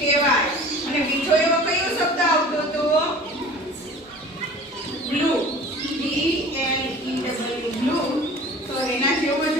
કહેવાય. અને બીજો એવો કયો શબ્દ આવતો હતો? Blue, BLEW, blue. તો એના જેવો જ